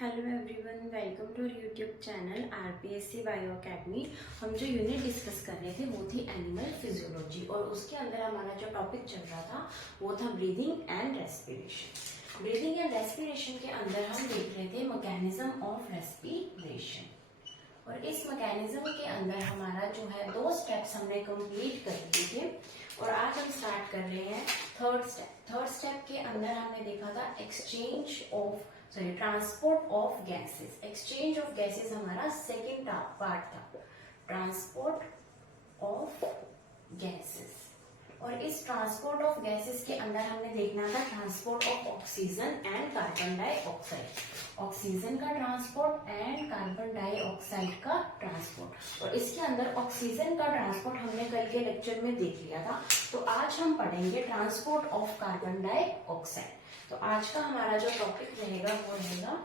Hello everyone, welcome to YouTube channel RPSC bio academy. हम जो unit discuss कर रहे थे वो थी एनिमल फिजियोलॉजी और उसके अंदर हमारा जो टॉपिक चल रहा था वो था breathing and respiration. Breathing and respiration के अंदर हम देख रहे थे मैकेनिज्म ऑफ रेस्पिरेशन और इस मैकेनिज्म के अंदर हमारा जो है 2 स्टेप्स हमने कंप्लीट कर लिए थे और आज हम स्टार्ट कर रहे हैं थर्ड स्टेप के अंदर हमने देखा था transport of gases. Exchange of gases हमारा सेकेंड पार्ट था, ट्रांसपोर्ट ऑफ गैसेस। और इस ट्रांसपोर्ट ऑफ गैसेस के अंदर हमने देखना था transport of oxygen and carbon dioxide, oxygen का ट्रांसपोर्ट एंड कार्बन डाइऑक्साइड का ट्रांसपोर्ट। और इसके अंदर ऑक्सीजन का ट्रांसपोर्ट हमने कल के लेक्चर में देख लिया था, तो आज हम पढ़ेंगे ट्रांसपोर्ट ऑफ कार्बन डाइऑक्साइड। तो आज का हमारा जो टॉपिक रहेगा वो रहेगा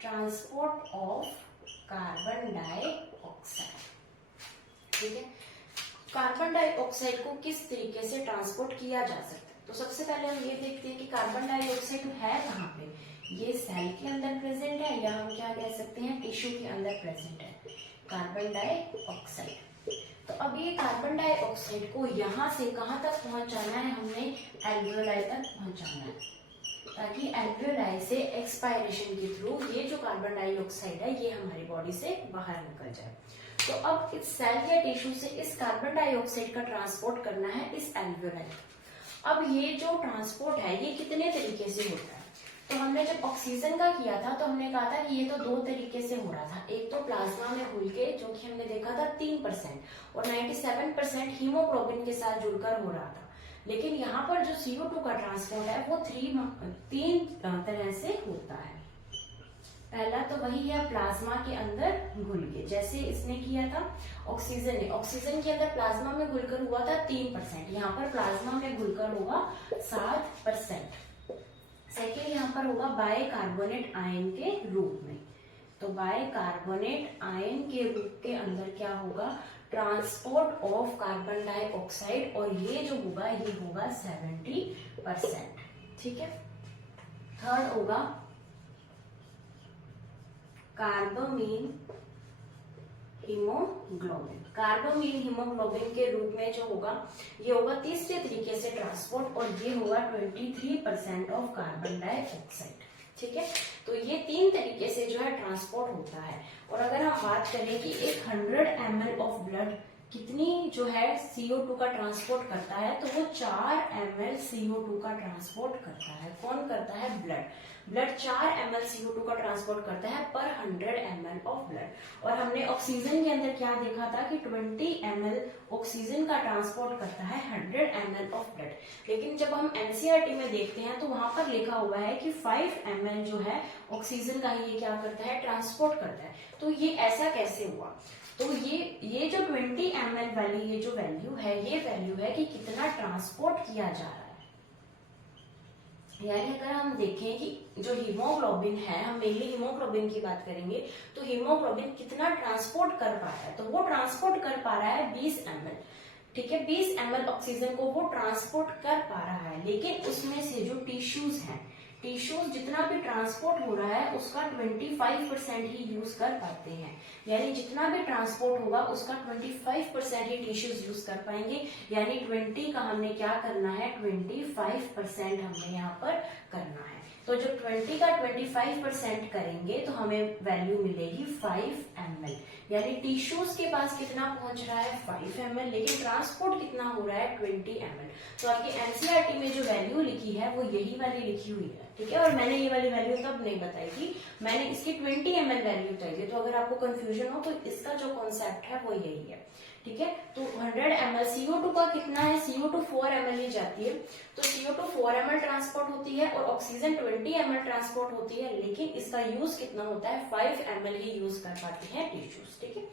ट्रांसपोर्ट ऑफ कार्बन डाइऑक्साइड। ठीक है, कार्बन डाइऑक्साइड को किस तरीके से ट्रांसपोर्ट किया जा सकता है। तो सबसे पहले हम ये देखते हैं कि कार्बन डाइऑक्साइड है कहाँ पे। ये सेल के अंदर प्रेजेंट है या हम क्या कह सकते हैं टिश्यू के अंदर प्रेजेंट है कार्बन डाइऑक्साइड। तो अब ये कार्बन डाइऑक्साइड को यहाँ से कहाँ तक पहुंचाना है, हमने एल्वियोलाई तक पहुंचाना है, ताकि एल्वियोलाई से एक्सपायरेशन के थ्रू ये जो कार्बन डाइऑक्साइड है ये हमारी बॉडी से बाहर निकल जाए। तो अब इस सेल या टिश्यू से इस कार्बन डाइऑक्साइड का ट्रांसपोर्ट करना है इस एल्वियोलाई। अब ये जो ट्रांसपोर्ट है ये कितने तरीके से होता है। तो हमने जब ऑक्सीजन का किया था तो हमने कहा था कि ये तो 2 तरीके से हो रहा था। एक तो प्लाज्मा में घुल के, जो कि हमने देखा था 3% और 97% हीमोग्लोबिन के साथ जुड़कर हो रहा था। लेकिन यहाँ पर जो CO2 का ट्रांसपोर्ट है वो 3 तरह से होता है। पहला तो वही है प्लाज्मा के अंदर घुल के, जैसे इसने किया था ऑक्सीजन के अंदर प्लाज्मा में घुलकर हुआ था 3%, यहाँ पर प्लाज्मा में घुलकर होगा 7%। सेकेंड यहाँ पर होगा बाइकार्बोनेट आयन के रूप में। तो बाइकार्बोनेट आयन के रूप के अंदर क्या होगा, ट्रांसपोर्ट ऑफ कार्बन डाइऑक्साइड, और ये जो होगा ये होगा 70%। ठीक है। थर्ड होगा कार्बामीन हीमोग्लोबिन। कार्बामीन हीमोग्लोबिन के रूप में जो होगा ये होगा तीसरे तरीके से ट्रांसपोर्ट, और ये होगा 23% ऑफ कार्बन डाइऑक्साइड। ठीक है, तो ये 3 तरीके से जो है ट्रांसपोर्ट होता है। और अगर हम बात करें कि 100 ml ऑफ ब्लड कितनी जो है CO2 का ट्रांसपोर्ट करता है, तो वो 4 ml CO2 का ट्रांसपोर्ट करता है। कौन करता है, ब्लड 4 ml CO2 का ट्रांसपोर्ट करता है पर 100 ml ऑफ ब्लड। और हमने ऑक्सीजन के अंदर क्या देखा था कि 20 ml ऑक्सीजन का ट्रांसपोर्ट करता है 100 ml ऑफ ब्लड। लेकिन जब हम NCERT में देखते हैं तो वहां पर लिखा हुआ है कि 5 ml जो है ऑक्सीजन का ही ये क्या करता है, ट्रांसपोर्ट करता है। तो ये ऐसा कैसे हुआ, तो ये जो 20 ml वाली ये जो वैल्यू है, ये वैल्यू है कि कितना ट्रांसपोर्ट किया जा रहा है। यानी अगर हम देखें कि जो हीमोग्लोबिन है, हम मेनली हीमोग्लोबिन की बात करेंगे, तो हीमोग्लोबिन कितना ट्रांसपोर्ट कर पा रहा है, तो वो ट्रांसपोर्ट कर पा रहा है 20 ml। ठीक है, 20 ml ऑक्सीजन को वो ट्रांसपोर्ट कर पा रहा है। लेकिन उसमें से जो टिश्यूज हैं, टिश्यूज जितना भी ट्रांसपोर्ट हो रहा है उसका 25% ही यूज कर पाते हैं। यानी जितना भी ट्रांसपोर्ट होगा उसका 25% ही टिश्यूज यूज कर पाएंगे। यानी 20 का हमने क्या करना है, 25% हमने यहाँ पर करना है। तो जब 20 का 25% करेंगे तो हमें वैल्यू मिलेगी 5 ml। यानी टिश्यूज के पास कितना पहुंच रहा है, 5 ml, लेकिन ट्रांसपोर्ट कितना हो रहा है, 20 ml। तो आपकी NCERT में जो वैल्यू लिखी है वो यही वाली लिखी हुई है। ठीक है, और मैंने ये वाली वैल्यू तब नहीं बताई थी, मैंने इसकी 20 ml वैल्यू बताई थी। तो अगर आपको कंफ्यूजन हो तो इसका जो कॉन्सेप्ट है वो यही है। ठीक है, तो 100 ml CO2 का कितना है, CO2 4 ml ही जाती है, तो CO2 4 ml ट्रांसपोर्ट होती है और ऑक्सीजन 20 ml ट्रांसपोर्ट होती है। लेकिन इसका यूज कितना होता है, 5 ml ही यूज कर पाते हैं टिश्यूज। ठीक है,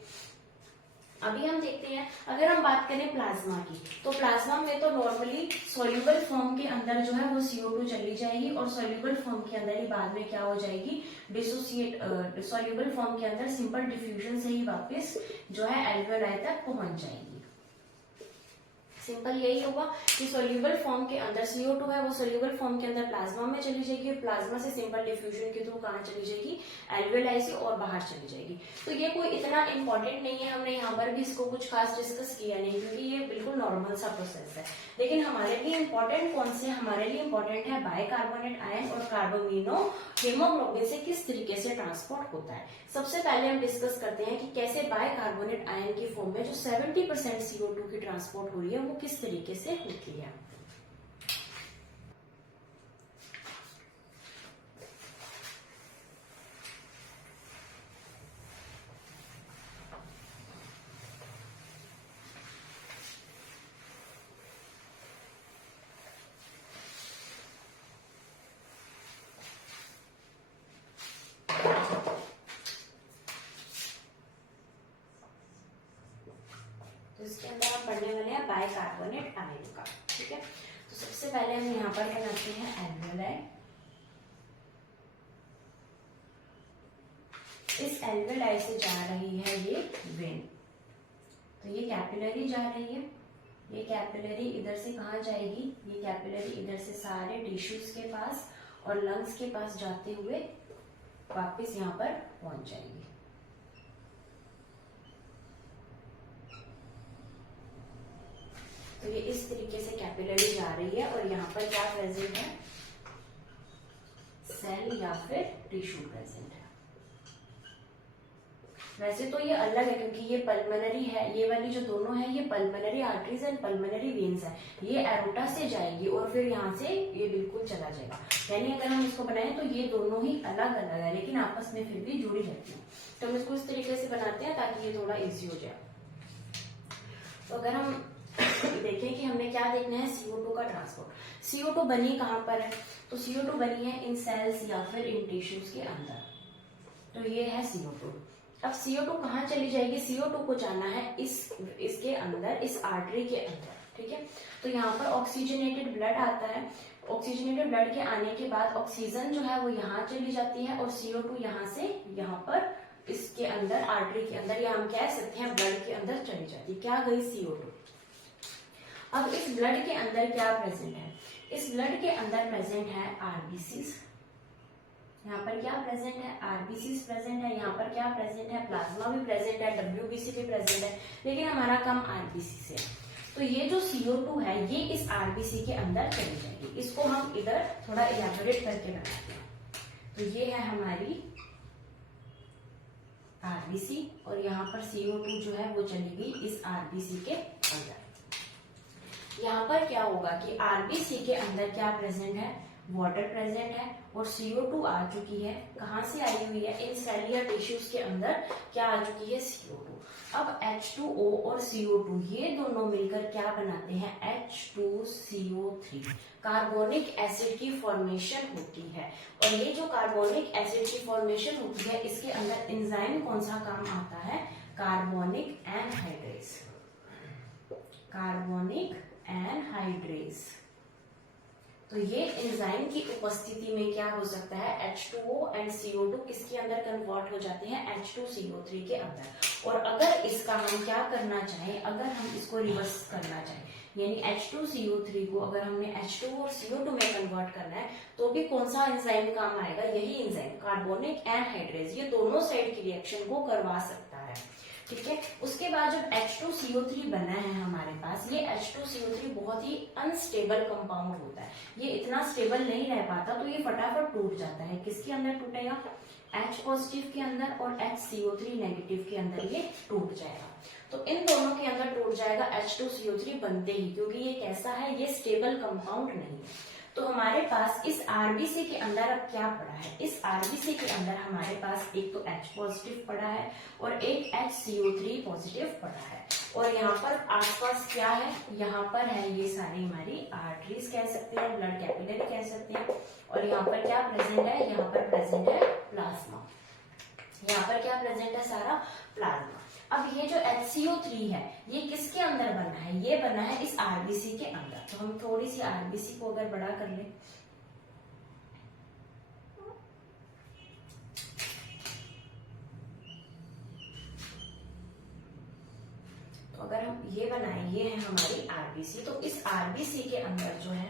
अभी हम देखते हैं अगर हम बात करें प्लाज्मा की, तो प्लाज्मा में तो नॉर्मली सॉल्यूबल फॉर्म के अंदर जो है वो CO2 चली जाएगी और सॉल्यूबल फॉर्म के अंदर ही बाद में क्या हो जाएगी, डिसोसिएट, सॉल्यूबल फॉर्म के अंदर सिंपल डिफ्यूजन से ही वापस जो है एल्वियोलाई तक पहुंच जाएगी। सिंपल यही होगा कि सोल्यूबल फॉर्म के अंदर CO2 है वो सोल्यूबल फॉर्म के अंदर प्लाज्मा में चली जाएगी, प्लाज्मा से सिंपल डिफ्यूजन के थ्रू कहाँ चली जाएगी, एल्वेलाई से, और बाहर चली जाएगी। तो ये कोई इतना इंपॉर्टेंट नहीं है, हमने यहाँ पर भी इसको कुछ खास डिस्कस किया नहीं क्योंकि ये बिल्कुल नॉर्मल सा प्रोसेस है। लेकिन हमारे लिए इंपॉर्टेंट कौन से, हमारे लिए इंपॉर्टेंट है बाइकार्बोनेट आयन और कार्बोमिनो हेमोग्लोबिन से किस तरीके से ट्रांसपोर्ट होता है। सबसे पहले हम डिस्कस करते हैं कि कैसे बाइकार्बोनेट आयन की फॉर्म में जो 70% CO2 की ट्रांसपोर्ट हो रही है वो किस तरीके से होती है। तो इसके अंदर हम पढ़ने वाले हैं बाइकार्बोनेट आयन का, ठीक है। तो सबसे पहले हम यहाँ पर बनाते हैं एल्वेलाई। इस एल्वेलाई से जा रही है ये वेन, तो ये कैपिलरी जा रही है, ये कैपिलरी इधर से कहाँ जाएगी, ये कैपिलरी इधर से सारे टिश्यूज के पास और लंग्स के पास जाते हुए वापस यहाँ पर पहुंच जाएगी। तो ये इस तरीके से कैपिलरी जा रही है और यहाँ पर क्या प्रेजेंट है, सेल या फिर टिश्यू प्रेजेंट है। वैसे तो ये अलग है क्योंकि ये पल्मोनरी है, ये वाली जो दोनों है ये pulmonary arteries and pulmonary veins है। ये एरोटा से जाएगी और फिर यहाँ से ये बिल्कुल चला जाएगा। यानी अगर हम इसको बनाएं तो ये दोनों ही अलग अलग है लेकिन आपस में फिर भी जुड़ी रहती है। तो हम इसको इस तरीके से बनाते हैं ताकि ये थोड़ा इजी हो जाए। तो अगर हम देखें कि हमने क्या देखना है, CO2 का ट्रांसपोर्ट। CO2 बनी कहाँ पर है, तो CO2 बनी है इन सेल्स या फिर इन टिश्यूज के अंदर। तो ये है CO2। अब CO2 कहाँ चली जाएगी, CO2 को जाना है इसके अंदर, इस आर्टरी के अंदर, ठीक है। तो यहाँ पर ऑक्सीजनेटेड ब्लड आता है, ऑक्सीजनेटेड ब्लड के आने के बाद ऑक्सीजन जो है वो यहाँ चली जाती है और CO2 यहाँ से यहाँ पर इसके अंदर आर्टरी के अंदर, या हम कह सकते हैं ब्लड के अंदर चली जाती है। क्या गई CO2। अब इस ब्लड के अंदर क्या प्रेजेंट है, इस ब्लड के अंदर प्रेजेंट है आरबीसीज। यहाँ पर क्या प्रेजेंट है, आरबीसीज प्रेजेंट है। यहाँ पर क्या प्रेजेंट है, प्लाज्मा भी प्रेजेंट है, WBC भी प्रेजेंट है, लेकिन हमारा काम आरबीसी से है। तो ये जो CO2 है ये इस आरबीसी के अंदर चली जाएगी। इसको हम इधर थोड़ा इलैबोरेट करके बनाते हैं। तो ये है हमारी आरबीसी और यहाँ पर CO2 जो है वो चली गई इस आरबीसी के अंदर। यहाँ पर क्या होगा कि आरबीसी के अंदर क्या प्रेजेंट है, वाटर प्रेजेंट है और CO2 आ चुकी है। कहाँ से आई हुई है, इन सेल या टिश्यूज के अंदर क्या आ चुकी है, CO2। अब H2O और CO2 ये दोनों मिलकर क्या बनाते हैं, H2CO3, कार्बोनिक एसिड की फॉर्मेशन होती है। और ये जो कार्बोनिक एसिड की फॉर्मेशन होती है इसके अंदर एंजाइम कौन सा काम आता है, कार्बोनिक एनहाइड्रेज, कार्बोनिक एनहाइड्रेज। तो ये एंजाइम की उपस्थिति में क्या हो सकता है, H2O एंड CO2 किसके अंदर कन्वर्ट हो जाते हैं, H2CO3 के अंदर। और अगर इसका हम क्या करना चाहें, अगर हम इसको रिवर्स करना चाहें, यानी H2CO3 को अगर हमने H2 और CO2 में कन्वर्ट करना है तो भी कौन सा एंजाइम काम आएगा, यही एंजाइम कार्बोनिक एनहाइड्रेज। ये दोनों साइड की रिएक्शन को करवा सकता है, ठीक है। उसके बाद जब H2CO3 बना है हमारे पास, ये H2CO3 बहुत ही अनस्टेबल कंपाउंड होता है, ये इतना स्टेबल नहीं रह पाता, तो ये फटाफट टूट जाता है। किसके अंदर टूटेगा, H पॉजिटिव के अंदर और HCO3 नेगेटिव के अंदर ये टूट जाएगा। तो इन दोनों के अंदर टूट जाएगा H2CO3 बनते ही, क्योंकि ये कैसा है, ये स्टेबल कंपाउंड नहीं है। तो हमारे पास इस आरबीसी के अंदर अब क्या पड़ा है, इस आरबीसी के अंदर हमारे पास एक तो H पॉजिटिव पड़ा है और एक HCO3 पॉजिटिव पड़ा है। और यहाँ पर आसपास क्या है, यहाँ पर है ये सारी हमारी आर्टरीज कह सकते हैं, ब्लड कैपिलरी कह सकते हैं। और यहाँ पर क्या प्रेजेंट है, यहाँ पर प्रेजेंट है प्लाज्मा। यहाँ पर क्या प्रेजेंट है, सारा प्लाज्मा। अब ये जो HCO3 है ये किसके अंदर बना है, ये बना है इस आरबीसी के अंदर। तो हम थोड़ी सी आरबीसी को अगर बड़ा कर लें, तो अगर हम ये बनाए, ये है हमारी आरबीसी। तो इस आरबीसी के अंदर जो है,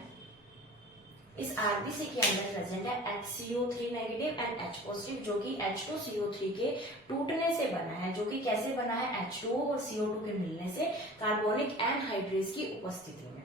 इस आरबीसी के अंदर प्रेजेंट है HCO3 negative and H positive, जो कि H2CO3 के टूटने से बना है, जो कि कैसे बना है, H2O और CO2 के मिलने से, कार्बोनिक एनहाइड्रेज की उपस्थिति में।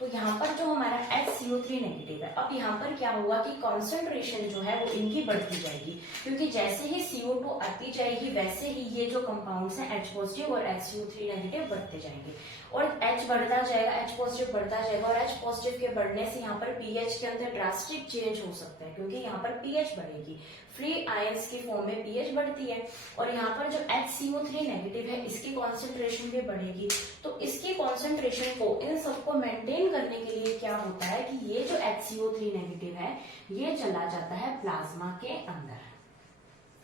तो यहाँ पर जो हमारा HCO3 नेगेटिव है, अब यहाँ पर क्या होगा कि कॉन्सेंट्रेशन जो है वो इनकी बढ़ती जाएगी, क्योंकि जैसे ही CO2 आती जाएगी वैसे ही ये जो कंपाउंड्स हैं H पॉजिटिव और HCO3 नेगेटिव बढ़ते जाएंगे, और H बढ़ता जाएगा, H पॉजिटिव बढ़ता जाएगा, और H पॉजिटिव के बढ़ने से यहाँ पर pH के अंदर ड्रास्टिक चेंज हो सकता है, क्योंकि यहाँ पर pH बढ़ेगी, फ्री आयंस की फॉर्म में pH बढ़ती है, और यहाँ पर जो HCO3 नेगेटिव है इसकी कॉन्सेंट्रेशन भी बढ़ेगी। तो इसकी कॉन्सेंट्रेशन को, इन सबको मेंटेन करने के लिए क्या होता है कि ये जो HCO3 नेगेटिव है ये चला जाता है प्लाज्मा के अंदर।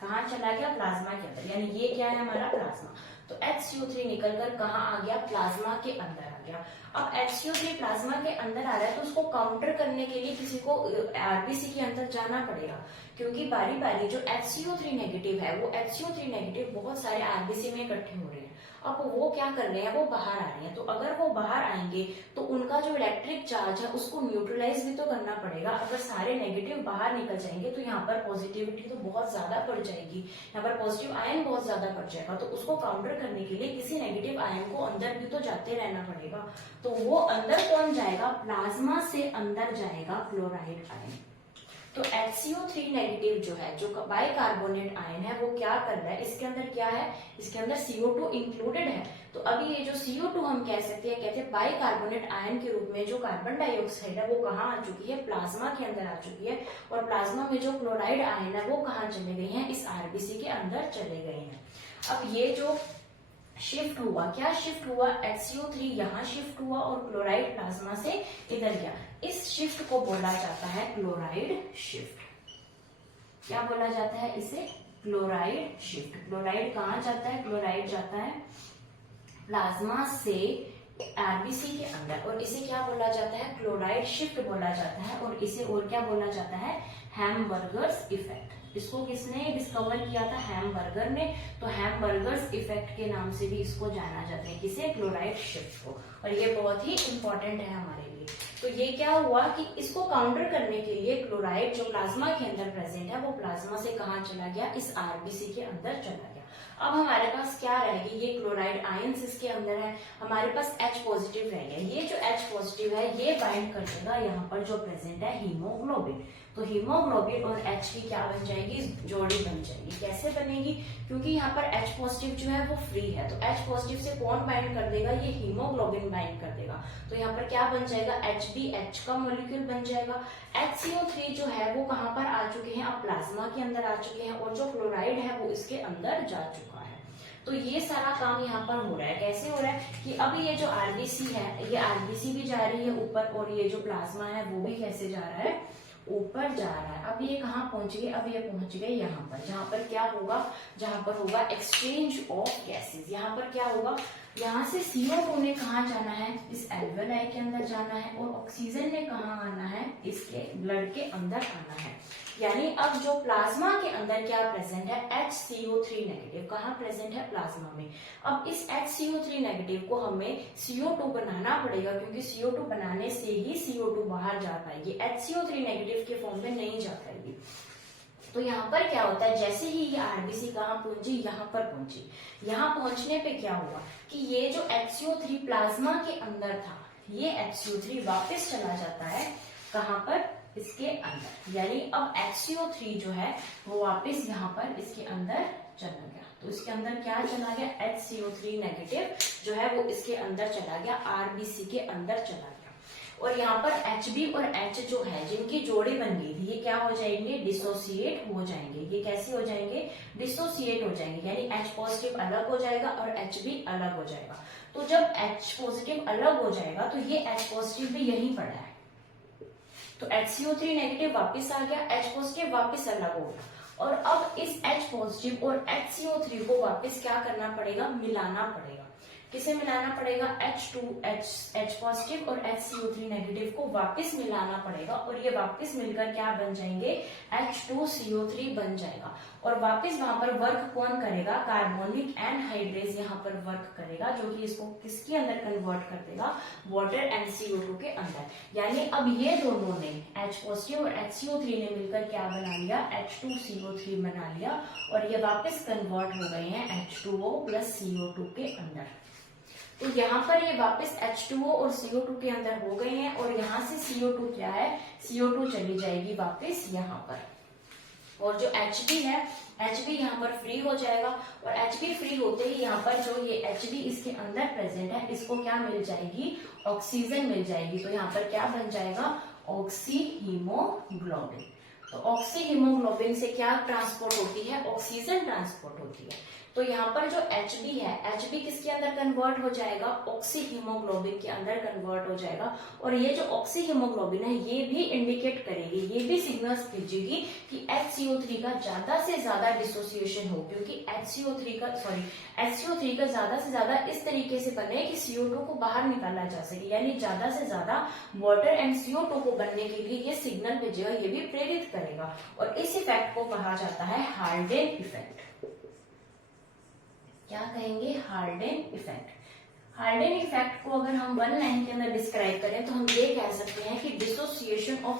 कहाँ चला गया? प्लाज्मा के अंदर, यानी ये क्या है हमारा प्लाज्मा। तो HCO3 निकलकर कहाँ आ गया? प्लाज्मा के अंदर आ गया। अब HCO3 प्लाज्मा के अंदर आ रहा है तो उसको काउंटर करने के लिए किसी को आरबीसी के अंदर जाना पड़ेगा, क्योंकि बारी बारी जो HCO3 नेगेटिव है वो HCO3 नेगेटिव बहुत सारे आरबीसी में इकट्ठे हो रहे हैं। अब वो क्या कर रहे हैं? वो बाहर आ रहे हैं। तो अगर वो बाहर आएंगे तो उनका जो इलेक्ट्रिक चार्ज है उसको न्यूट्रलाइज भी तो करना पड़ेगा। अगर सारे नेगेटिव बाहर निकल जाएंगे तो यहाँ पर पॉजिटिविटी तो बहुत ज्यादा बढ़ जाएगी, यहाँ पर पॉजिटिव आयन बहुत ज्यादा बढ़ जाएगा। तो उसको काउंटर करने के लिए किसी नेगेटिव आयन को अंदर भी तो जाते रहना पड़ेगा। तो वो अंदर कौन जाएगा? प्लाज्मा से अंदर जाएगा क्लोराइड आयन। तो HCO3 नेगेटिव जो है, जो बाइकार्बोनेट आयन है, वो क्या कर रहा है? इसके अंदर क्या है? इसके अंदर CO2 इंक्लूडेड है। तो अभी ये जो CO2 हम कह सकते हैं, कहते हैं बाइकार्बोनेट आयन के रूप में जो कार्बन डाइऑक्साइड है वो कहाँ आ चुकी है? प्लाज्मा के अंदर आ चुकी है। और प्लाज्मा में जो क्लोराइड आयन है वो कहाँ चले गए हैं? इस आरबीसी के अंदर चले गए हैं। अब ये जो शिफ्ट हुआ, क्या शिफ्ट हुआ? HCO3 यहाँ शिफ्ट हुआ और क्लोराइड प्लाज्मा से इधर गया। इस शिफ्ट को बोला जाता है क्लोराइड शिफ्ट। क्या बोला जाता है इसे? Chloride shift. क्लोराइड कहाँ जाता है? क्लोराइड जाता है प्लाज्मा से आरबीसी के अंदर, और इसे क्या बोला जाता है? क्लोराइड शिफ्ट बोला जाता है। और इसे और क्या बोला जाता है? Hamburgers effect. इसको किसने डिस्कवर किया था? हैमबर्गर ने। तो हैमबर्गर्स इफेक्ट के नाम से भी इसको जाना जाता है, किसे? क्लोराइड शिफ्ट को। और ये बहुत ही इंपॉर्टेंट है हमारे लिए। तो ये क्या हुआ कि इसको काउंटर करने के लिए क्लोराइड जो प्लाज्मा के अंदर प्रेजेंट है वो प्लाज्मा से कहाँ चला गया? इस आरबीसी के अंदर चला गया। अब हमारे पास क्या रहेगी? ये क्लोराइड आयंस इसके अंदर है, हमारे पास H पॉजिटिव रह गया। ये जो H पॉजिटिव है ये बाइंड कर देगा यहाँ पर जो प्रेजेंट है हीमोग्लोबिन। तो हीमोग्लोबिन और H की क्या बन जाएगी? जोड़ी बन जाएगी। कैसे बनेगी? क्योंकि यहाँ पर H पॉजिटिव जो है वो फ्री है, तो H पॉजिटिव से कौन बाइंड कर देगा? ये हीमोग्लोबिन बाइंड कर देगा। तो यहाँ पर क्या बन जाएगा? HbH का मॉलिक्यूल बन जाएगा। HCO3 जो है वो कहाँ पर आ चुके हैं? अब प्लाज्मा के अंदर आ चुके हैं, और जो क्लोराइड है वो इसके अंदर जा चुका है। तो ये सारा काम यहाँ पर हो रहा है। कैसे हो रहा है कि अब ये जो आरबीसी है, ये आरबीसी भी जा रही है ऊपर, और ये जो प्लाज्मा है वो भी कैसे जा रहा है? ऊपर जा रहा है। अब ये कहाँ पहुंच गए? अब ये पहुंच गए यहाँ पर, जहां पर क्या होगा? जहां पर होगा एक्सचेंज ऑफ गैसेस। यहाँ पर क्या होगा? यहाँ से CO2 ने कहाँ जाना है? इस एल्वेलाई के अंदर जाना है, और ऑक्सीजन ने कहाँ आना है? इसके ब्लड के अंदर आना है। यानी अब जो प्लाज्मा के अंदर क्या प्रेजेंट है? HCO3 negative. कहाँ प्रेजेंट है? प्लाज्मा में। अब इस HCO3 नेगेटिव को हमें CO2 बनाना पड़ेगा, क्योंकि CO2 बनाने से ही CO2 बाहर जा पाएगी, HCO3 नेगेटिव के फॉर्म में नहीं जा पाएगी। तो यहाँ पर क्या होता है? जैसे ही ये आरबीसी कहाँ पहुंची? यहाँ पर पहुंची। यहाँ पहुंचने पे क्या हुआ कि ये जो HCO3 प्लाज्मा के अंदर था, ये HCO3 वापस चला जाता है कहाँ पर? इसके अंदर। यानी अब HCO3 जो है वो वापस यहाँ पर इसके अंदर चला गया। तो इसके अंदर क्या चला गया? HCO3 नेगेटिव जो है वो इसके अंदर चला गया, आरबीसी के अंदर चला गया। और यहाँ पर HB और H जो है जिनकी जोड़ी बन गई थी, ये क्या हो जाएंगे? डिसोसिएट हो जाएंगे। ये कैसे हो जाएंगे? डिसोसिएट हो जाएंगे। यानी H पॉजिटिव अलग हो जाएगा और HB अलग हो जाएगा। तो जब H पॉजिटिव अलग हो जाएगा तो ये H पॉजिटिव भी यहीं पड़ा है, तो HCO3 नेगेटिव वापस आ गया, H पॉजिटिव वापस अलग हो गया। और अब इस H पॉजिटिव और HCO3 को वापस क्या करना पड़ेगा? मिलाना पड़ेगा। किसे मिलाना पड़ेगा, H पॉजिटिव और HCO3 नेगेटिव को वापस मिलाना पड़ेगा, और ये वापस मिलकर क्या बन जाएंगे, H2CO3 बन जाएगा। और वापस वहां पर वर्क कौन करेगा, कार्बोनिक एनहाइड्रेज यहाँ पर वर्क करेगा, जो कि इसको किसके अंदर कन्वर्ट कर देगा, वाटर एंड CO2 के अंदर। यानी अब ये दोनों ने H पॉजिटिव और HCO3 ने मिलकर क्या बना लिया, H2CO3 बना लिया, और ये वापस कन्वर्ट हो गए हैं H2O प्लस CO2 के अंदर। तो यहाँ पर ये वापस H2O और CO2 के अंदर हो गए हैं, और यहाँ से CO2 क्या है, CO2 चली जाएगी वापस यहाँ पर, और जो Hb है, Hb यहाँ पर फ्री हो जाएगा, और Hb फ्री होते ही यहाँ पर जो ये Hb इसके अंदर प्रेजेंट है, इसको क्या मिल जाएगी, ऑक्सीजन मिल जाएगी। तो यहाँ पर क्या बन जाएगा, ऑक्सी हीमोग्लोबिन। तो ऑक्सी हीमोग्लोबिन से क्या ट्रांसपोर्ट होती है, ऑक्सीजन ट्रांसपोर्ट होती है। तो यहाँ पर जो Hb है, Hb किसके अंदर कन्वर्ट हो जाएगा, ऑक्सी हीमोग्लोबिन के अंदर कन्वर्ट हो जाएगा। और ये जो ऑक्सी हीमोग्लोबिन है, ये भी इंडिकेट करेगी, ये भी सिग्नल्स भेजेगी कि HCO3 का ज्यादा से ज्यादा डिसोसिएशन हो, क्योंकि HCO3 का ज्यादा से ज्यादा इस तरीके से बने कि CO2 को बाहर निकाला जा सके, यानी ज्यादा से ज्यादा वाटर एंड CO2 को बनने के लिए ये सिग्नल भेजेगा, ये भी प्रेरित करेगा। और इस इफेक्ट को कहा जाता है हार्डेन इफेक्ट। क्या कहेंगे, हार्डेन इफेक्ट। हार्डेन इफेक्ट को अगर हम 1 लाइन के अंदर डिस्क्राइब करें तो हम ये कह सकते हैं कि डिसोसिएशन ऑफ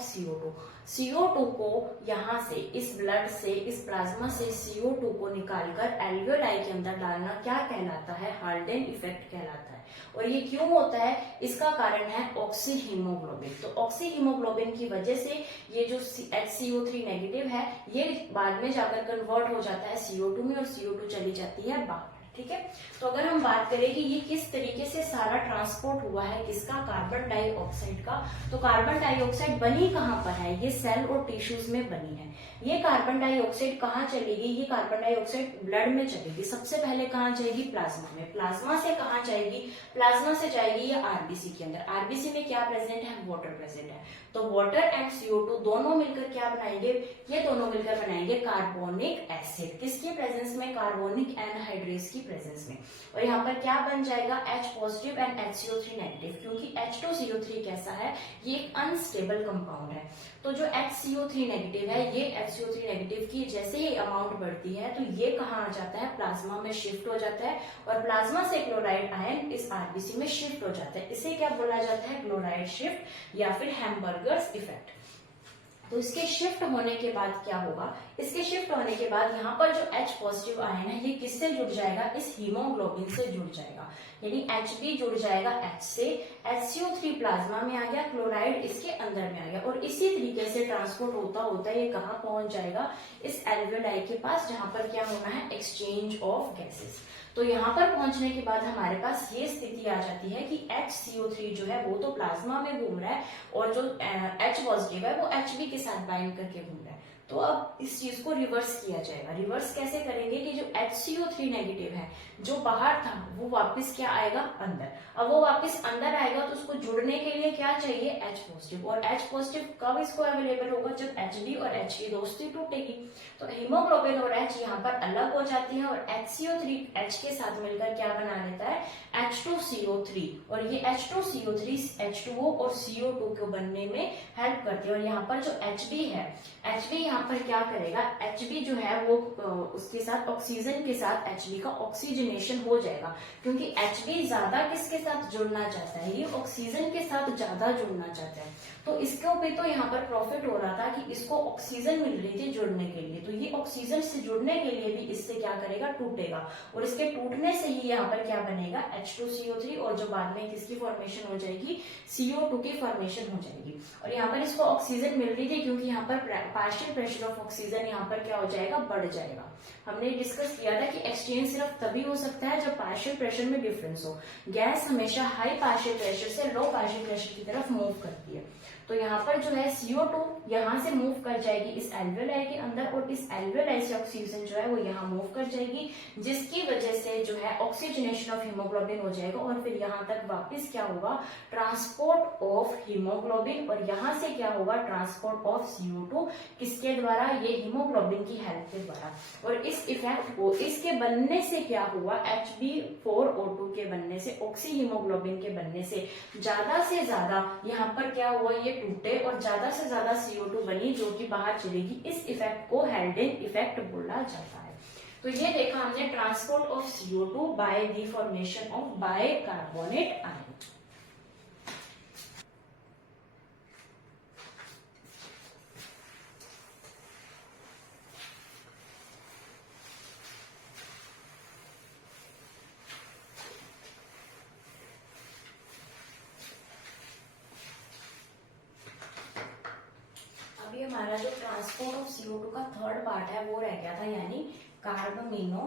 CO2 को यहाँ से, इस ब्लड से, इस प्लाज्मा से CO2 को निकालकर एल्वेओलाई के अंदर डालना क्या कहलाता है, हार्डेन इफेक्ट कहलाता है। और ये क्यों होता है, इसका कारण है ऑक्सी हीमोग्लोबिन। तो ऑक्सी हीमोग्लोबिन की वजह से ये जो HCO3 नेगेटिव है, ये बाद में जाकर कन्वर्ट हो जाता है CO2 में, और CO2 चली जाती है बाहर। ठीक है, तो अगर हम बात करें कि ये किस तरीके से सारा ट्रांसपोर्ट हुआ है, किसका, कार्बन डाइऑक्साइड का, तो कार्बन डाइऑक्साइड बनी कहाँ पर है, ये सेल और टिश्यूज में बनी है। ये कार्बन डाइऑक्साइड कहाँ चलेगी, ये कार्बन डाइऑक्साइड ब्लड में चलेगी। सबसे पहले कहाँ जाएगी, प्लाज्मा में। प्लाज्मा से कहाँ जाएगी, प्लाज्मा से जाएगी ये आरबीसी के अंदर। आरबीसी में क्या प्रेजेंट है, वाटर प्रेजेंट है। तो वाटर एंड CO2 दोनों मिलकर क्या बनाएंगे, ये दोनों मिलकर बनाएंगे कार्बोनिक एसिड। किसके प्रेजेंस में, कार्बोनिक एनहाइड्रेज की प्रेजेंस में। और यहाँ पर क्या बन जाएगा, H positive and HCO3 negative, क्योंकि H2CO3 कैसा है, ये एक अनस्टेबल कंपाउंड है। तो जो HCO3 नेगेटिव है, ये HCO3 नेगेटिव की जैसे ही अमाउंट बढ़ती है, तो ये कहाँ आ जाता है, प्लाज्मा में शिफ्ट हो जाता है, और प्लाज्मा से क्लोराइड आयन इस आरबीसी में शिफ्ट हो जाता है। इसे क्या बोला जाता है, क्लोराइड शिफ्ट या फिर हैम्बर्गर्स इफेक्ट। तो इसके शिफ्ट होने के बाद क्या होगा, इसके शिफ्ट होने के बाद यहाँ पर जो H पॉजिटिव आयन है, ये किससे जुड़ जाएगा, इस हीमोग्लोबिन से जुड़ जाएगा। यानी Hb जुड़ जाएगा H से, HCO3 प्लाज्मा में आ गया, क्लोराइड इसके अंदर में आ गया, और इसी तरीके से ट्रांसपोर्ट होता होता ये कहाँ पहुंच जाएगा, इस एल्वेओलाई के पास, जहां पर क्या होना है, एक्सचेंज ऑफ गैसेस। तो यहाँ पर पहुंचने के बाद हमारे पास ये स्थिति आ जाती है कि HCO3 जो है वो तो प्लाज्मा में घूम रहा है, और जो H पॉजिटिव है वो Hb के साथ बाइंड करके घूम रहा है। तो अब इस चीज को रिवर्स किया जाएगा। रिवर्स कैसे करेंगे कि जो HCO3 नेगेटिव है, जो बाहर था, वो वापस क्या आएगा, अंदर। अब वो वापस अंदर आएगा तो उसको जुड़ने के लिए क्या चाहिए, H पॉजिटिव। और H पॉजिटिव कब इसको अवेलेबल होगा, जब Hb और H की दोस्ती टूटेगी। तो हीमोग्लोबिन और H यहाँ पर अलग हो जाती है, और HCO3 H के साथ मिलकर क्या बना लेता है, H2CO3। और ये H2CO3 H2O और CO2 को बनने में हेल्प करती है। और यहाँ पर जो Hb है, Hb यहाँ पर क्या करेगा, Hb जो है वो उसके साथ, ऑक्सीजन के साथ Hb का ऑक्सीजनेशन हो जाएगा, क्योंकि Hb ज्यादा किसके साथ जुड़ना चाहता है, ये ऑक्सीजन के साथ ज्यादा जुड़ना चाहता है। तो इसको भी तो यहाँ पर प्रॉफिट हो रहा था कि इसको ऑक्सीजन मिल रही थी जुड़ने के लिए, तो ये ऑक्सीजन से जुड़ने के लिए भी इससे क्या करेगा, टूटेगा, और इसके टूटने से ही यहाँ पर क्या बनेगा, H2CO3, और जो बाद में किसकी फॉर्मेशन हो जाएगी, CO2 की फॉर्मेशन हो जाएगी। और यहाँ पर इसको ऑक्सीजन मिल रही थी, क्योंकि यहाँ पर पार्शियल प्रेशर ऑफ ऑक्सीजन यहाँ पर क्या हो जाएगा, बढ़ जाएगा। हमने डिस्कस किया था कि एक्सचेंज सिर्फ तभी हो सकता है जब पार्शियल प्रेशर में डिफरेंस हो। गैस हमेशा हाई पार्शियल प्रेशर से लो पार्शियल प्रेशर की तरफ मूव करती है। तो यहाँ पर जो है CO2 यहाँ से मूव कर जाएगी इस एल्वेओलाई के अंदर, और इस एल्वेओलाई से ऑक्सीजन जो है वो यहाँ मूव कर जाएगी, जिसकी वजह से जो है ऑक्सीजनेशन ऑफ हीमोग्लोबिन हो जाएगा, और फिर यहाँ तक वापस क्या होगा, ट्रांसपोर्ट ऑफ हीमोग्लोबिन, और यहाँ से क्या होगा, ट्रांसपोर्ट ऑफ CO2, किसके द्वारा, ये हीमोग्लोबिन की हेल्प के द्वारा। और इस इफेक्ट को, इसके बनने से क्या हुआ, Hb4O2 के बनने से, ऑक्सी हीमोग्लोबिन के बनने से ज्यादा से ज्यादा यहाँ पर क्या हुआ, ये टूटे और ज्यादा से ज्यादा CO2 बनी जो कि बाहर चलेगी। इस इफेक्ट को हेल्डेन इफेक्ट बोला जाता है। तो ये देखा हमने transport of CO2 by the formation of bicarbonate ion. अभी हमारा जो ट्रांसपोर्ट ऑफ CO2 का थर्ड पार्ट है वो रह गया था, यानी कार्बोमिनो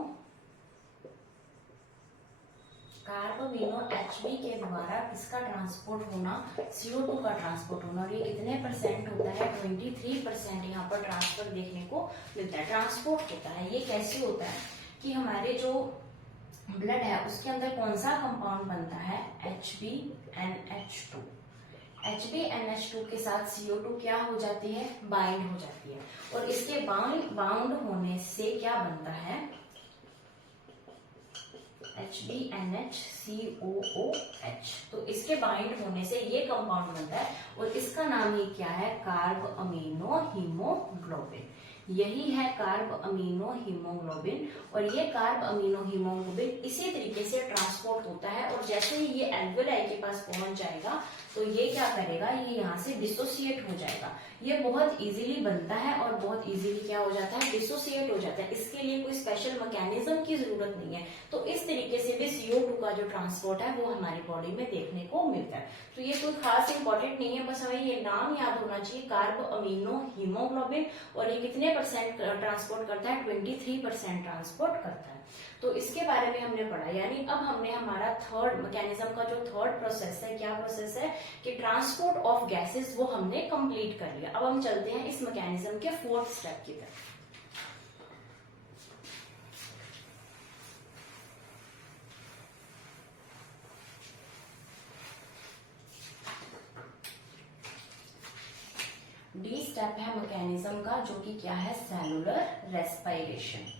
Hb के द्वारा किसका ट्रांसपोर्ट होना, CO2 का ट्रांसपोर्ट होना। और ये कितने परसेंट होता है, 23% यहाँ पर ट्रांसफर देखने को मिलता है, ट्रांसपोर्ट होता है। ये कैसे होता है कि हमारे जो ब्लड है उसके अंदर कौन सा कंपाउंड बनता है, HbNH2। HbNH2 के साथ CO2 क्या हो जाती है, बाइंड हो जाती है, और इसके बाउंड होने से क्या बनता है, HbNH तो इसके बाइंड होने से ये कंपाउंड बनता है, और इसका नाम ही क्या है, कार्ब अमीनो हीमोग्लोबिन। यही है कार्ब अमीनो हीमोग्लोबिन, और ये कार्ब अमीनो हीमोग्लोबिन इसी तरीके से ट्रांसपोर्ट होता है, और जैसे ही ये एल्वेओलाई के पास पहुंच जाएगा तो ये क्या करेगा, ये यहाँ से डिसोसिएट हो जाएगा। ये बहुत इजीली बनता है और बहुत इजीली क्या हो जाता है, डिसोसिएट हो जाता है। इसके लिए कोई स्पेशल मैकेनिज्म की जरूरत नहीं है। तो इस तरीके से भी CO2 का जो ट्रांसपोर्ट है वो हमारी बॉडी में देखने को मिलता है। तो ये कोई खास इंपॉर्टेंट नहीं है, बस हमें ये नाम याद होना चाहिए, कार्ब अमीनो हीमोग्लोबिन, और ये कितने परसेंट ट्रांसपोर्ट करता है, 23% ट्रांसपोर्ट करता है। तो इसके बारे में हमने पढ़ा, यानी अब हमने हमारा थर्ड मैकेनिज्म का जो थर्ड प्रोसेस है, क्या प्रोसेस है कि ट्रांसपोर्ट ऑफ गैसेस, वो हमने कंप्लीट कर लिया। अब हम चलते हैं इस मैकेनिज्म के फोर्थ स्टेप की तरफ। डी स्टेप है मैकेनिज्म का, जो कि क्या है, सेलुलर रेस्पिरेशन।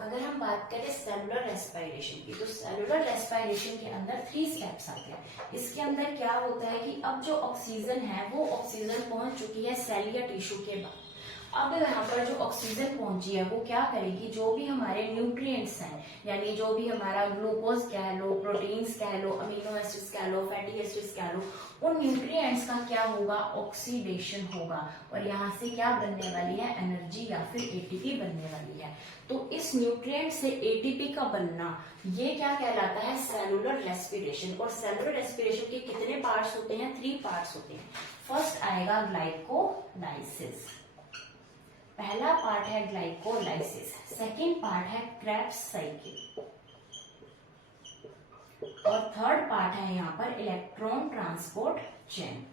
अगर हम बात करें सेलुलर रेस्पिरेशन की, तो सेलुलर रेस्पिरेशन के अंदर 3 स्टेप्स आते हैं। इसके अंदर क्या होता है कि अब जो ऑक्सीजन है वो ऑक्सीजन पहुंच चुकी है सेल या टिश्यू के बाद। अब यहाँ पर जो ऑक्सीजन पहुंची है वो क्या करेगी, जो भी हमारे न्यूट्रिएंट्स हैं, यानी जो भी हमारा ग्लूकोज कह लो, प्रोटीन्स कह लो, अमीनो एसिड्स कह लो, फैटी एसिड्स कह लो, उन न्यूट्रिएंट्स का क्या होगा, ऑक्सीडेशन होगा, और यहाँ से क्या बनने वाली है, एनर्जी या फिर एटीपी बनने वाली है। तो इस न्यूट्रिएंट से एटीपी का बनना, ये क्या कहलाता है, सेलुलर रेस्पिरेशन। और सेलुलर रेस्पिरेशन के कितने पार्ट्स होते हैं, 3 पार्ट्स होते हैं। फर्स्ट आएगा ग्लाइकोलाइसिस, पहला पार्ट है ग्लाइकोलाइसिस, सेकेंड पार्ट है क्रेब्स साइकिल, और थर्ड पार्ट है यहाँ पर इलेक्ट्रॉन ट्रांसपोर्ट चेन।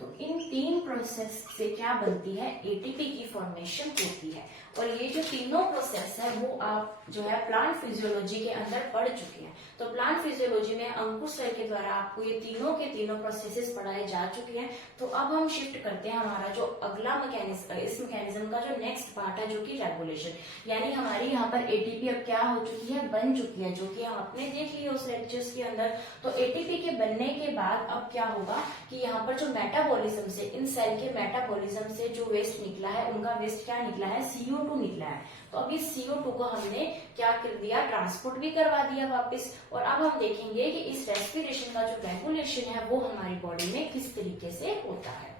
तो इन 3 प्रोसेस से क्या बनती है, एटीपी की फॉर्मेशन होती है। और ये जो तीनों प्रोसेस है वो आप जो है प्लांट फिजियोलॉजी के अंदर पढ़ चुके हैं। तो प्लांट फिजियोलॉजी में अंकुश सर के द्वारा आपको ये तीनों के तीनों प्रोसेसेस पढ़ाए जा चुके हैं। तो अब हम शिफ्ट करते हैं हमारा जो अगला मैकेनिज्म, इस मैकेनिज्म का जो नेक्स्ट पार्ट है, जो कि रेगुलेशन, यानी हमारी यहाँ पर एटीपी अब क्या हो चुकी है, बन चुकी है, जो कि हम आपने देख लिया उस लेक्चर्स के अंदर। तो एटीपी के बनने के बाद अब क्या होगा कि यहाँ पर जो मेटाबॉलिज्म से, इन सेल के मेटाबॉलिज्म से जो वेस्ट निकला है, उनका वेस्ट क्या निकला है, CO2 निकला है। तो अब इस CO2 को हमने क्या कर दिया, ट्रांसपोर्ट भी करवा दिया वापस। और अब हम देखेंगे कि इस रेस्पिरेशन का जो रेगुलेशन है वो हमारी बॉडी में किस तरीके से होता है।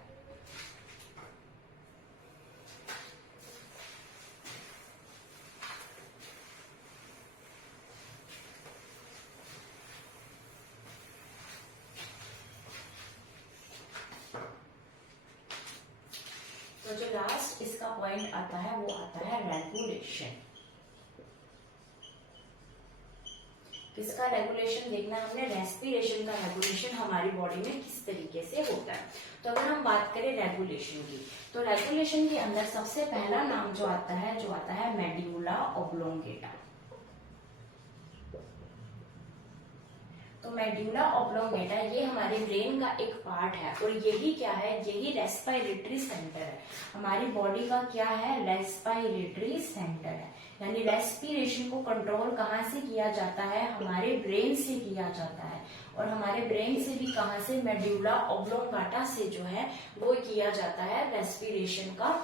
तो जो लास्ट किसका पॉइंट आता है, वो आता है रेगुलेशन। किसका रेगुलेशन देखना है हमने, रेस्पिरेशन का रेगुलेशन हमारी बॉडी में किस तरीके से होता है। तो अगर हम बात करें रेगुलेशन की, तो रेगुलेशन के अंदर सबसे पहला नाम जो आता है मेड्यूला ऑब्लोंगेटा। तो मेड्यूला ऑब्लोंगेटा ये हमारे ब्रेन का एक पार्ट है और यही क्या है, यही रेस्पिरेटरी सेंटर है। हमारी बॉडी का क्या है, रेस्पिरेटरी सेंटर है। यानी रेस्पिरेशन को कंट्रोल कहाँ से किया जाता है, हमारे ब्रेन से किया जाता है। और हमारे ब्रेन से भी कहाँ से, मेड्यूला ऑब्लोंगेटा से जो है वो किया जाता है रेस्पिरेशन का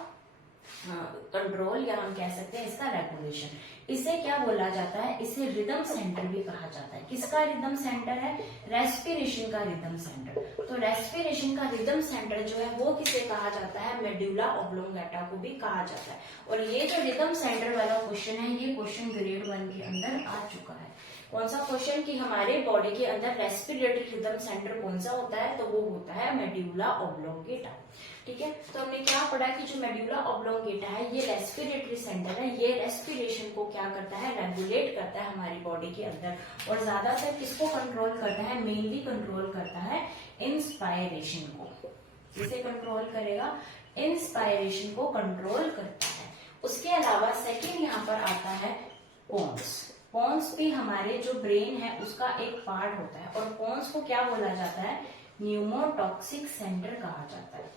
कंट्रोल, या हम कह सकते हैं इसका रेगुलेशन। इसे क्या बोला जाता है, इसे रिदम सेंटर भी कहा जाता है। किसका रिदम सेंटर है, रेस्पिरेशन का रिदम सेंटर। तो रेस्पिरेशन का रिदम सेंटर जो है वो किसे कहा जाता है, मेड्यूला ऑब्लोंगेटा को भी कहा जाता है। और ये जो रिदम सेंटर वाला क्वेश्चन है, ये क्वेश्चन ग्रेड 1 के अंदर आ चुका है। कौन सा क्वेश्चन, कि हमारे बॉडी के अंदर रेस्पिरेटरी रिदम सेंटर कौन सा होता है, तो वो होता है मेड्यूला ऑब्लोंगेटा। ठीक है, तो हमने क्या पढ़ा कि जो मेड्यूला ऑब्लोंगेटा है ये रेस्पिरेटरी सेंटर है, ये रेस्पिरेशन को क्या करता है, रेगुलेट करता है हमारी बॉडी के अंदर। और ज्यादातर किसको कंट्रोल करता है, मेनली कंट्रोल करता है इंस्पायरेशन को। किसे कंट्रोल करेगा, इंस्पायरेशन को कंट्रोल करता है। उसके अलावा सेकेंड यहाँ पर आता है पोन्स। पोन्स भी हमारे जो ब्रेन है उसका एक पार्ट होता है। और पोन्स को क्या बोला जाता है, न्यूमोटॉक्सिक सेंटर कहा जाता है।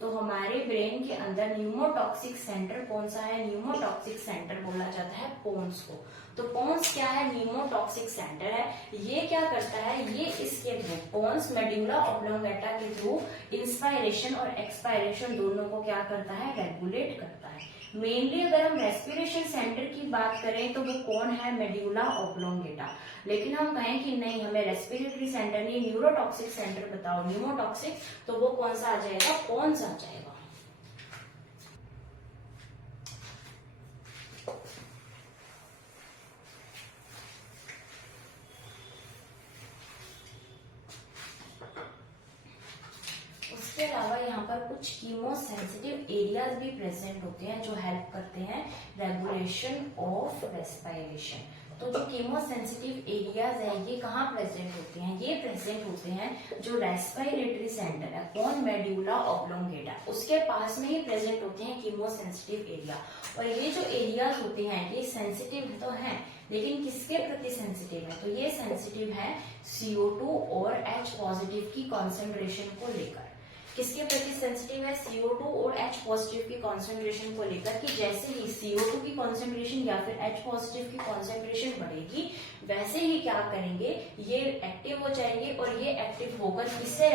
तो हमारे ब्रेन के अंदर न्यूमोटॉक्सिक सेंटर कौन सा है, न्यूमोटॉक्सिक सेंटर बोला जाता है पोन्स को। तो पोन्स क्या है, न्यूमोटॉक्सिक सेंटर है। ये क्या करता है, ये इसके थ्रू, पोन्स मेड्यूला ऑब्लोंगेटा के थ्रू इंस्पायरेशन और एक्सपायरेशन दोनों को क्या करता है, रेगुलेट करता है। मेनली अगर हम रेस्पिरेशन सेंटर की बात करें तो वो कौन है, मेड्यूला ऑब्लोंगेटा। लेकिन हम कहें कि नहीं, हमें रेस्पिरेटरी सेंटर नहीं, न्यूरोटॉक्सिक सेंटर बताओ, न्यूमोटॉक्सिक, तो वो कौन सा आ जाएगा, पोन्स आ जाएगा। उसके अलावा यहाँ पर कुछ कीमोसेंसिटिव एरियाज भी प्रेजेंट होते हैं जो हेल्प करते हैं रेगुलेशन ऑफ रेस्पिरेशन। तो जो कीमोसेंसिटिव एरियाज है ये कहाँ प्रेजेंट होते हैं, ये प्रेजेंट होते हैं जो रेस्पिरेटरी सेंटर है, कौन, मेड्यूला ऑब्लोंगेटा, उसके पास में ही प्रेजेंट होते हैं कीमोसेंसिटिव एरिया। और ये जो एरियाज होते हैं ये सेंसिटिव तो हैं, लेकिन किसके प्रति सेंसिटिव है, तो ये सेंसिटिव है CO2 और H पॉजिटिव की कॉन्सेंट्रेशन को लेकर। किसके प्रति सेंसिटिव है, CO2 और H पॉजिटिव की कॉन्सेंट्रेशन को लेकर, कि जैसे ही CO2 की कॉन्सेंट्रेशन या फिर H पॉजिटिव की कॉन्सेंट्रेशन बढ़ेगी वैसे ही क्या करेंगे, ये एक्टिव हो जाएंगे। और ये एक्टिव होकर किससे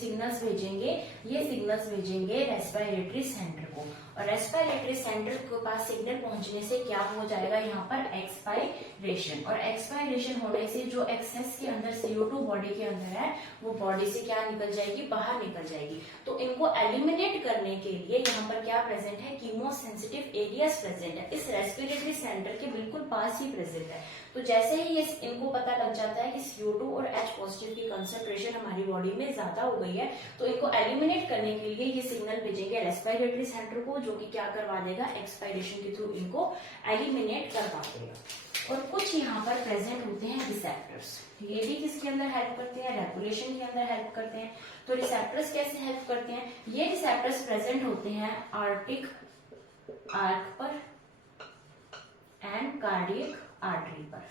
सिग्नल्स भेजेंगे, ये सिग्नल्स भेजेंगे रेस्पिरेटरी सेंटर को। और रेस्पिरेटरी सेंटर के पास सिग्नल पहुंचने से क्या हो जाएगा, यहाँ पर एक्सपायरेशन। और एक्सपायरेशन होने से जो एक्सेस के अंदर CO2 बॉडी के अंदर है वो बॉडी से क्या निकल जाएगी, बाहर निकल जाएगी। तो इनको एलिमिनेट करने के लिए यहाँ पर क्या प्रेजेंट है, कीमोसेंसिटिव एरियाज प्रेजेंट है, इस रेस्पिरेटरी सेंटर के बिल्कुल पास ही प्रेजेंट है। तो जैसे ही इनको पता लग जाता है कि CO2 और H पॉजिटिव की कंसेंट्रेशन हमारी बॉडी में ज्यादा हो गई है, तो इनको एलिमिनेट करने के लिए ये सिग्नल भेजेंगे रेस्पिरेटरी सेंटर को, जो कि क्या करवा देगा, एक्सपायरेशन के थ्रू इनको एलिमिनेट करवा देगा। और कुछ यहाँ पर प्रेजेंट होते हैं रिसेप्टर्स, ये भी किसके अंदर हेल्प करते हैं, रेगुलेशन के अंदर हेल्प करते हैं। तो रिसेप्टर्स कैसे हेल्प करते हैं, ये रिसेप्टर्स प्रेजेंट होते हैं आर्टिक आर्क पर एंड कार्डियक आर्टरी पर।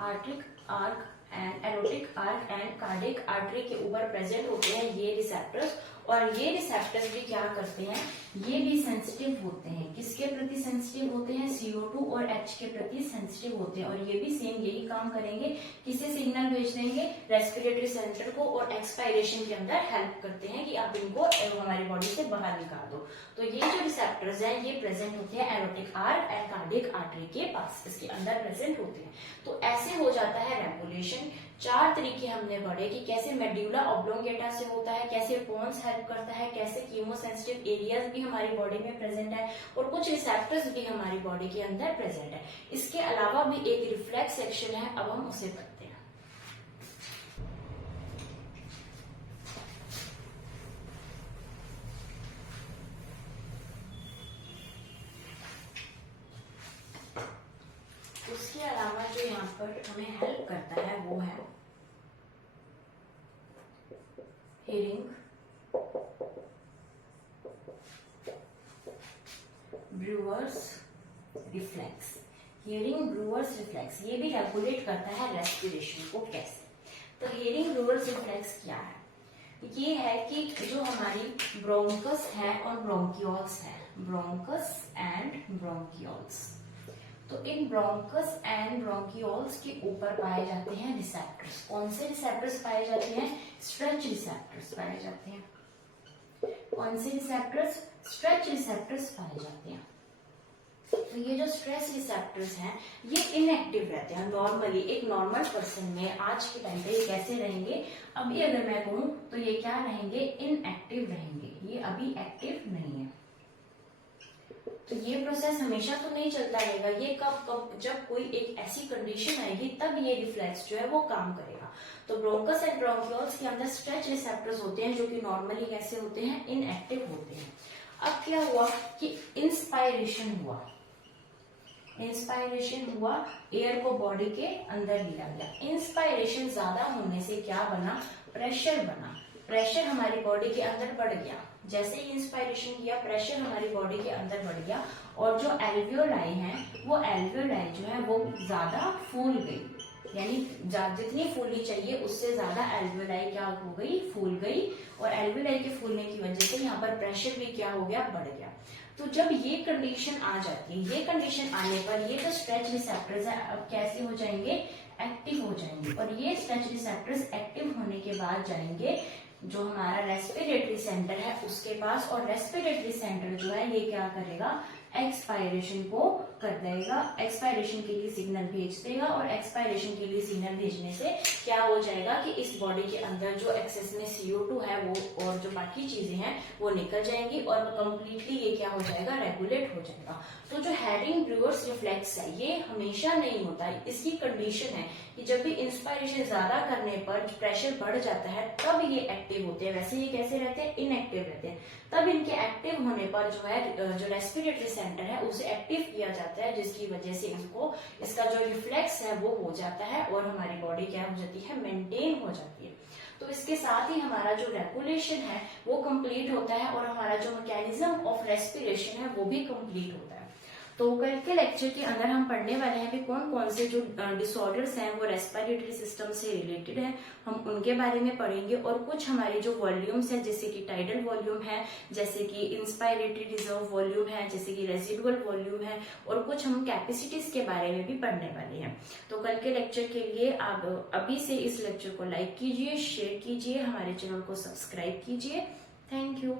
Aortic arch and aortic arch and cardiac artery के ऊपर प्रेजेंट होते हैं ये रिसेप्टर्स। और ये रिसेप्टर्स भी क्या करते हैं, ये भी सेंसिटिव होते हैं, किसके प्रति सेंसिटिव होते हैं, CO2 और H के प्रति सेंसिटिव होते हैं। और ये भी सेम यही काम करेंगे, किसे सिग्नल भेज देंगे, रेस्पिरेटरी सेंटर को, और एक्सपायरेशन के अंदर हेल्प करते हैं कि आप इनको हमारी बॉडी से बाहर निकाल दो। तो ये जो रिसेप्टर्स हैं ये प्रेजेंट होते हैं aortic arch and cardiac artery के पास, इसके अंदर प्रेजेंट होते हैं। तो ऐसे हो जाता है रेगुलेशन। 4 तरीके हमने पढ़े कि कैसे मेड्यूला ऑब्लोंगेटा से होता है, कैसे पोन्स हेल्प करता है, कैसे कीमोसेंसिटिव एरियाज भी हमारी बॉडी में प्रेजेंट है, और कुछ रिसेप्टर्स भी हमारी बॉडी के अंदर प्रेजेंट है। इसके अलावा भी एक रिफ्लेक्स सेक्शन है, अब हम उसे पढ़ते हैं। पर हमें हेल्प करता है वो है hearing, Breuer's reflex. Hering Breuer's reflex ये भी रेगुलेट करता है रेस्पिरेशन को। कैसे? तो हियरिंग ब्रूअर्स रिफ्लेक्स क्या है? ये है कि जो हमारी ब्रोंकस है और ब्रोंकियोल्स है, ब्रोंकस एंड ब्रोंकियोल्स, तो इन ब्रोंकस एंड ब्रोंकियोल्स के ऊपर पाए जाते हैं रिसेप्टर्स। कौन से रिसेप्टर्स पाए जाते हैं? स्ट्रेच रिसेप्टर्स पाए जाते हैं। कौन से रिसेप्टर्स? स्ट्रेच रिसेप्टर्स पाए जाते हैं। तो ये जो स्ट्रेस रिसेप्टर्स हैं ये इनएक्टिव रहते हैं नॉर्मली। एक नॉर्मल पर्सन में आज के टाइम पे ये कैसे रहेंगे? अभी अगर मैं कहूं तो ये क्या रहेंगे? इनएक्टिव रहेंगे, ये अभी एक्टिव नहीं है। तो ये प्रोसेस हमेशा तो नहीं चलता रहेगा, ये कब जब कोई एक ऐसी कंडीशन आएगी तब ये रिफ्लेक्स जो है वो काम करेगा। तो ब्रोंकस एंड ब्रोंकियोल्स के अंदर स्ट्रेच रिसेप्टर्स होते हैं जो कि नॉर्मली कैसे होते हैं? इनएक्टिव होते हैं। अब क्या हुआ कि इंस्पायरेशन हुआ, इंस्पायरेशन हुआ, एयर को बॉडी के अंदर लिया गया। इंस्पायरेशन ज्यादा होने से क्या बना? प्रेशर बना। प्रेशर हमारी बॉडी के अंदर बढ़ गया। जैसे ही इंस्पायरेशन किया प्रेशर हमारी बॉडी के अंदर बढ़ गया और जो एल्वियोलाई हैं वो एल्वियोलाई जो है वो ज्यादा फूल गई, यानी जितनी फूलनी चाहिए उससे ज्यादा एल्वियोलाई क्या हो गई? फूल गई। और एल्वियोलाई के फूलने की वजह से यहाँ पर प्रेशर भी क्या हो गया? बढ़ गया। तो जब ये कंडीशन आ जाती है, ये कंडीशन आने पर ये जो स्ट्रेच रिसेप्टर्स है अब कैसे हो जाएंगे? एक्टिव हो जाएंगे। और ये स्ट्रेच रिसेप्टर्स एक्टिव होने के बाद जाएंगे जो हमारा रेस्पिरेटरी सेंटर है उसके पास, और रेस्पिरेटरी सेंटर जो है ये क्या करेगा? एक्सपायरेशन को कर देगा, एक्सपायरेशन के लिए सिग्नल भेज देगा। और एक्सपायरेशन के लिए सिग्नल भेजने से क्या हो जाएगा कि इस बॉडी के अंदर जो एक्सेस में CO2 है वो और जो बाकी चीजें हैं वो निकल जाएंगी और कंप्लीटली ये क्या हो जाएगा? रेगुलेट हो जाएगा। तो जो हेयरिंग ब्रूअर्स रिफ्लेक्स है ये हमेशा नहीं होता है, इसकी कंडीशन है कि जब भी इंस्पायरेशन ज्यादा करने पर प्रेशर बढ़ जाता है तब ये एक्टिव होते हैं। वैसे ये कैसे रहते हैं? इनएक्टिव रहते हैं। तब इनके एक्टिव होने पर जो है जो रेस्पिरेटरी सेंटर है उसे एक्टिव किया जाता है, जिसकी वजह से इसको इसका जो रिफ्लेक्स है वो हो जाता है और हमारी बॉडी क्या हो जाती है? मेंटेन हो जाती है। तो इसके साथ ही हमारा जो रेगुलेशन है वो कंप्लीट होता है और हमारा जो मैकेनिज्म ऑफ रेस्पिरेशन है वो भी कंप्लीट होता है। तो कल के लेक्चर के अंदर हम पढ़ने वाले हैं कि कौन कौन से जो डिसऑर्डर्स हैं वो रेस्पिरेटरी सिस्टम से रिलेटेड है, हम उनके बारे में पढ़ेंगे। और कुछ हमारे जो वॉल्यूम्स हैं जैसे कि टाइडल वॉल्यूम है, जैसे कि इंस्पायरेटरी रिजर्व वॉल्यूम है, जैसे कि रेजिडुअल वॉल्यूम है, और कुछ हम कैपेसिटीज के बारे में भी पढ़ने वाले हैं। तो कल के लेक्चर के लिए आप अभी से इस लेक्चर को लाइक कीजिए, शेयर कीजिए, हमारे चैनल को सब्सक्राइब कीजिए। Thank you.